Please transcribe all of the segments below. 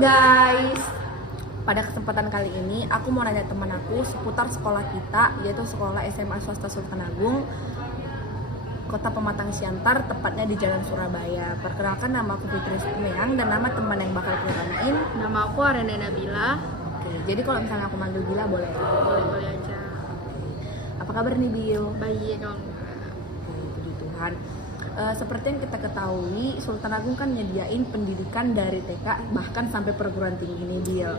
guys, pada kesempatan kali ini aku mau nanya teman aku seputar sekolah kita, yaitu sekolah SMA Swasta Sultan Agung, Kota Pematang Siantar, tepatnya di Jalan Surabaya. Perkenalkan, nama aku Fitri Sumeang dan nama teman yang bakal aku tanyain. Nama aku Arenda Nabila. Oke, jadi kalau misalnya aku manggil Bila boleh? Boleh aja. Apa kabar nih Bil? Baik kalau Oke, puji Tuhan. Seperti yang kita ketahui, Sultan Agung kan nyediain pendidikan dari TK bahkan sampai perguruan tinggi nih Bil.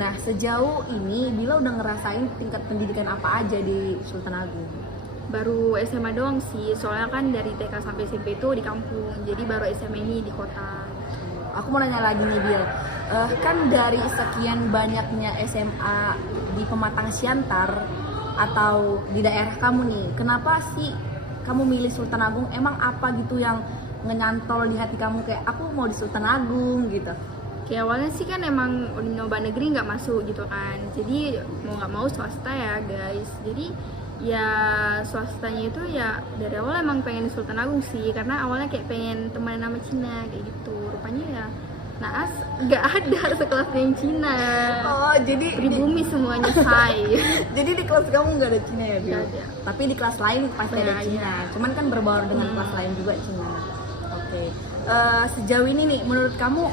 Nah, sejauh ini Bila udah ngerasain tingkat pendidikan apa aja di Sultan Agung? baru SMA doang sih, soalnya kan dari TK sampai SMP itu di kampung, jadi baru SMA ini di kota. Aku mau nanya lagi nih Bil, kan dari sekian banyaknya SMA di Pematang Siantar atau di daerah kamu nih, kenapa sih kamu milih Sultan Agung? Emang apa gitu yang ngenyantol di hati kamu kayak aku mau di Sultan Agung gitu? Kayak awalnya sih kan emang udah nyoba negeri nggak masuk gitu kan, jadi mau nggak mau swasta ya guys. Jadi ya swastanya itu ya dari awal emang pengen di Sultan Agung sih, karena awalnya kayak pengen teman nama Cina kayak gitu. Rupanya ya naas nggak ada sekelas yang Cina. Oh, jadi Pribumi semuanya say. jadi di kelas kamu nggak ada Cina ya Bil? Nggak ada. Tapi di kelas lain pasti ada Iya, Cina. iya. Cuman kan berbaur dengan kelas lain juga Cina. Oke. Sejauh ini nih, menurut kamu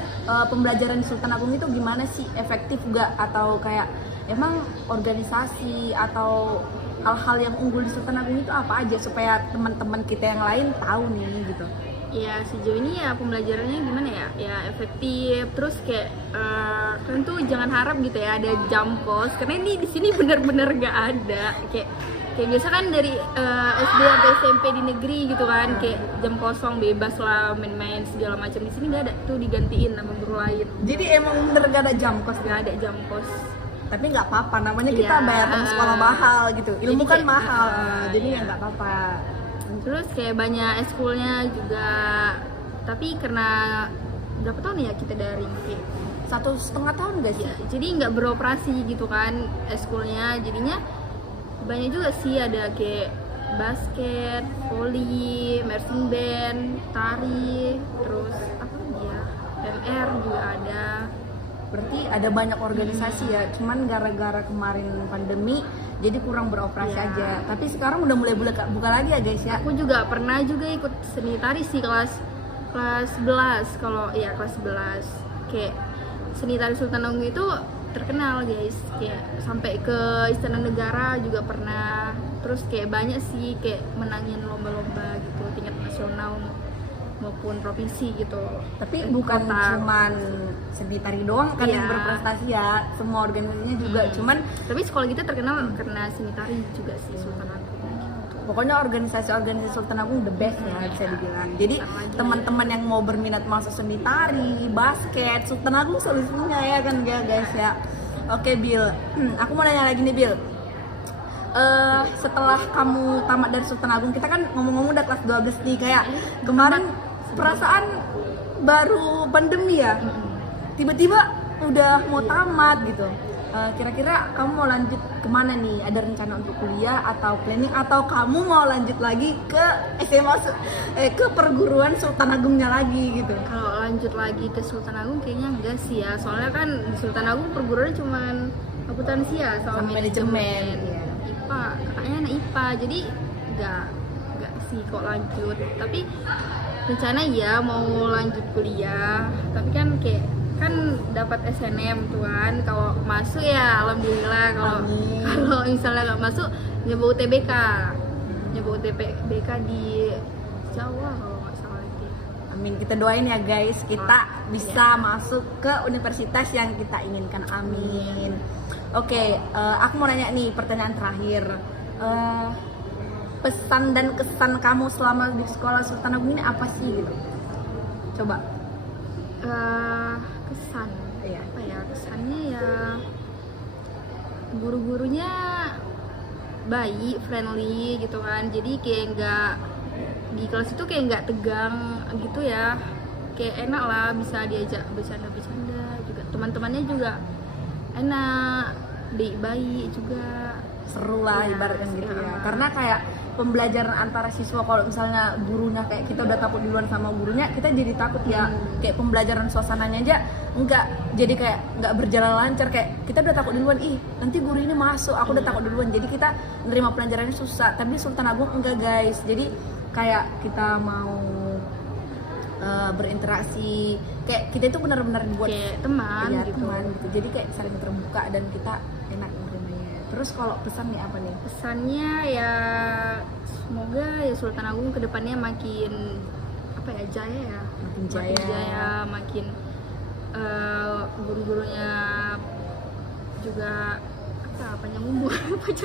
pembelajaran di Sultan Agung itu gimana sih? Efektif nggak? Atau kayak emang organisasi atau hal-hal yang unggul di Sultan Agung itu apa aja supaya teman-teman kita yang lain tahu nih gitu? Ya sejauh ini ya pembelajarannya gimana ya? Ya efektif. Terus kayak kan tuh jangan harap gitu ya ada jam kos, karena ini di sini benar-benar gak ada. Kayak biasa kan dari SD sampai SMP di negeri gitu kan, kayak jam kosong bebas lah main-main segala macam. Di sini gak ada, tuh digantiin sama guru lain. Jadi emang bener gak ada jam kos? Gak ada jam kos. Tapi nggak apa-apa, namanya kita Iya. bayar uang sekolah mahal gitu. Ilmu Jadi kan kayak, mahal, jadi iya. ya nggak apa-apa. Terus kayak banyak eskulnya juga, tapi karena berapa tahun ya kita daring kayak 1,5 tahun gak sih? ya, jadi nggak beroperasi gitu kan eskulnya, jadinya banyak juga sih, ada kayak basket, volley, marching band, tari, terus apa lagi ya, MR juga ada. Berarti ada banyak organisasi ya, cuman gara-gara kemarin pandemi jadi kurang beroperasi Ya. aja. Tapi sekarang udah mulai buka lagi ya guys ya. Aku juga pernah juga ikut seni tari sih kelas 11, kalau ya kelas 11 kayak seni tari Sultan Agung itu terkenal guys, kayak sampai ke Istana Negara juga pernah. Terus kayak banyak sih kayak menangin lomba-lomba gitu tingkat nasional maupun provinsi gitu. Tapi bukan Kota. cuman seni tari doang kan yang Iya. berprestasi ya, semua organisasinya juga. Cuman Tapi sekolah kita terkenal karena seni tari juga sih Sultan Agung. pokoknya organisasi Sultan Agung the best ya bisa dibilang. Jadi Sama aja. teman-teman yang mau berminat masuk seni tari, basket, Sultan Agung solusinya ya kan ya guys ya. Oke Bil, aku mau nanya lagi nih Bil. Setelah kamu tamat dari Sultan Agung, kita kan ngomong-ngomong udah kelas 12 nih, kayak kemarin perasaan baru pandemi ya, tiba-tiba udah mau tamat gitu. Kira-kira kamu mau lanjut kemana nih? Ada rencana untuk kuliah atau planning, atau kamu mau lanjut lagi ke SMA ke perguruan Sultan Agungnya lagi gitu? Kalau lanjut lagi ke Sultan Agung kayaknya enggak sih ya, soalnya kan di Sultan Agung perguruannya cuman akuntansi ya sama Manajemen. IPA, kakaknya anak IPA, jadi enggak sih kok lanjut. Tapi rencana ya mau lanjut kuliah, tapi kan kayak dapat SNM tuh kan, kalau masuk ya alhamdulillah, Amin. kalau misalnya nggak masuk nyoba UTBK di Jawa kalau nggak salah lagi. Amin, kita doain ya guys, kita bisa masuk ke universitas yang kita inginkan. Amin. Oke, aku mau nanya nih pertanyaan terakhir. Pesan dan kesan kamu selama di sekolah Sultan Agung ini apa sih gitu? Coba. Kesan Iya. apa ya, kesannya ya guru-gurunya baik, friendly gitu kan, jadi kayak nggak di kelas itu kayak nggak tegang gitu ya, kayak enak lah, bisa diajak bercanda-bercanda juga, teman-temannya juga enak, baik juga. Seru lah Iya, ibaratnya gitu ya. iya. Karena kayak pembelajaran antara siswa. Kalau misalnya gurunya kayak kita udah takut duluan sama gurunya, kita jadi takut ya. Kayak pembelajaran suasananya aja enggak, jadi kayak nggak berjalan lancar, kayak kita udah takut duluan, ih nanti guru ini masuk, aku udah takut duluan, jadi kita nerima pelajarannya susah. Tapi di Sultan Agung enggak guys, jadi kayak kita mau berinteraksi, kayak kita itu benar-benar buat kayak teman ya, gitu. teman gitu, jadi kayak saling terbuka dan kita enak menerimanya. Terus kalau pesan nih apa nih? Pesannya ya semoga ya Sultan Agung kedepannya makin apa ya, jaya ya, Makin jaya. makin guru-gurunya juga apa panjang umur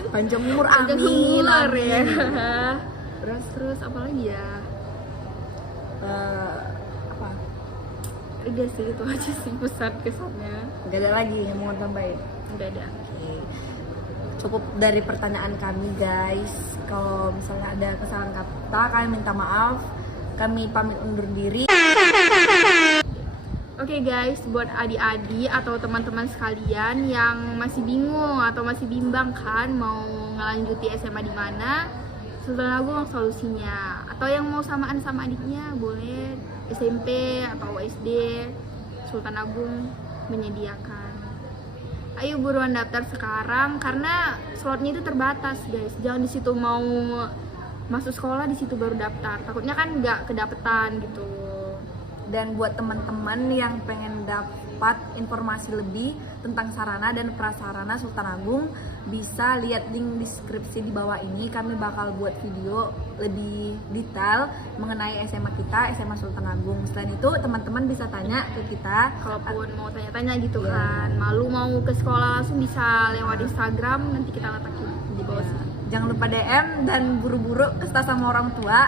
Panjang umur, panjang amin, umur ya. amin. Terus apa lagi ya? Apa? Udah sih, itu aja sih pesan kesannya. Gak ada lagi yang mau tambahin? Udah ada. Oke. Cukup dari pertanyaan kami guys. Kalau misalnya ada kesalahan kata, kami minta maaf. Kami pamit undur diri. Oke guys, buat adik-adik atau teman-teman sekalian yang masih bingung atau masih bimbang kan mau ngelanjuti SMA di mana, Sultan Agung solusinya. Atau yang mau samaan sama adiknya boleh SMP atau SD, Sultan Agung menyediakan. Ayo buruan daftar sekarang karena slotnya itu terbatas guys. Jangan di situ mau masuk sekolah di situ baru daftar. Takutnya kan nggak kedapetan gitu. Dan buat teman-teman yang pengen dapat informasi lebih tentang sarana dan prasarana Sultan Agung, bisa lihat link deskripsi di bawah ini. Kami bakal buat video lebih detail mengenai SMA kita, SMA Sultan Agung. Selain itu, teman-teman bisa tanya ke kita. Kalaupun mau tanya-tanya gitu Ya. kan, malu mau ke sekolah langsung bisa lewat Instagram, nanti kita letakin di bawah Ya. sini. Jangan lupa DM dan buru-buru kestas sama orang tua.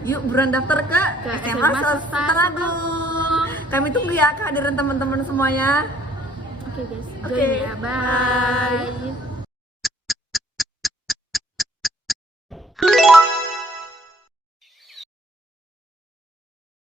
Yuk buruan daftar ke SMA Sultan Agung. Kami tunggu ya kehadiran teman-teman semuanya. Oke guys, Oke, join ya, bye. bye.